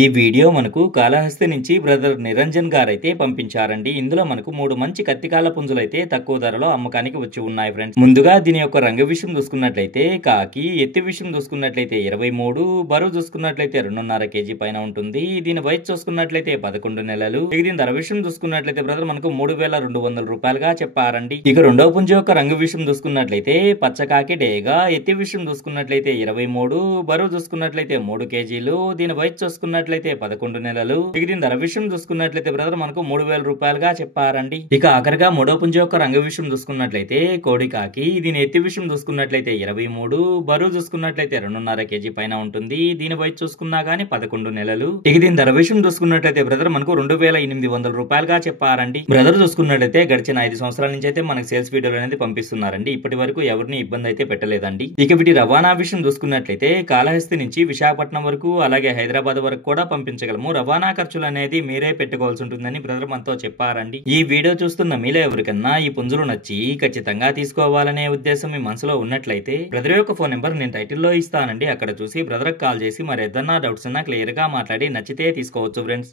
ఈ వీడియో మనకు కాళహస్తి నుంచి బ్రదర్ నిరంజన్ గారైతే పంపించారండి. ఇందులో మనకు 3 మంచి కత్తికాల పుంజులైతే తక్కువ ధరలో అమ్మకానికి వచ్చి ఉన్నాయి ఫ్రెండ్స్. ముందుగా దీని యొక్క రంగు విషయం చూసుకున్నట్లయితే కాకి, ఎత్తి విషయం చూసుకున్నట్లయితే 23, బరువు చూసుకున్నట్లయితే 2.5 కేజీ పైన ఉంటుంది. దీని వయసు చూసుకున్నట్లయితే 11 నెలలు. ఇక దీని ధర విషయం చూసుకున్నట్లయితే బ్రదర్ మనకు 3,200 రూపాయలుగా చెప్పారండి. ఇక రెండవ పుంజు యొక్క రంగు విషయం చూసుకున్నట్లయితే పచ్చకాకి డేగా, ఎత్తి విషయం చూసుకున్నట్లయితే 23, బరువు చూసుకున్నట్లయితే 3 కేజీలు. దీని వయసు చూసుకున్నట్లయితే 11 నెలలు. ఇక దీని ధర విషయం చూసుకున్నట్లయితే బ్రదర్ మనకు 3,000 రూపాయలుగా చెప్పారండి. ఇక ఆఖరిగా మూడో పుంజు యొక్క రంగు విషయం చూసుకున్నట్లయితే కోడికాకి, దీని ఎత్తి విషయం చూసుకున్నట్లయితే 23, బరువు చూసుకున్నట్లయితే 2.5 కేజీ పైన ఉంటుంది. దీని వయసు చూసుకున్నా గానీ 11 నెలలు. ఇక దీని ధర విషయం చూసుకున్నట్లయితే బ్రదర్ మనకు 2,800 రూపాయలుగా చెప్పారండి. బ్రదర్ చూసుకున్నట్లయితే గడిచిన 5 సంవత్సరాల నుంచి అయితే మనకు సేల్స్ వీడియోలు అనేది పంపిస్తున్నారండి. ఇప్పటి వరకు ఎవరిని ఇబ్బంది అయితే పెట్టలేదండి. ఇక వీటి రవాణా విషయం చూసుకున్నట్లయితే కాళహస్తి నుంచి విశాఖపట్నం వరకు అలాగే హైదరాబాద్ వరకు కూడా పంపించగలము. రవాణా ఖర్చులు అనేది మీరే పెట్టుకోవాల్సి ఉంటుందని బ్రదర్ మనతో చెప్పారండి. ఈ వీడియో చూస్తున్న మీలో ఎవరికన్నా ఈ పుంజులు నచ్చి ఖచ్చితంగా తీసుకోవాలనే ఉద్దేశం మీ మనసులో ఉన్నట్లయితే బ్రదర్ యొక్క ఫోన్ నెంబర్ నేను టైటిల్లో ఇస్తానండి. అక్కడ చూసి బ్రదర్ కాల్ చేసి మరి ఏదన్నా డౌట్స్ ఉన్నా క్లియర్ గా మాట్లాడి నచ్చితే తీసుకోవచ్చు ఫ్రెండ్స్.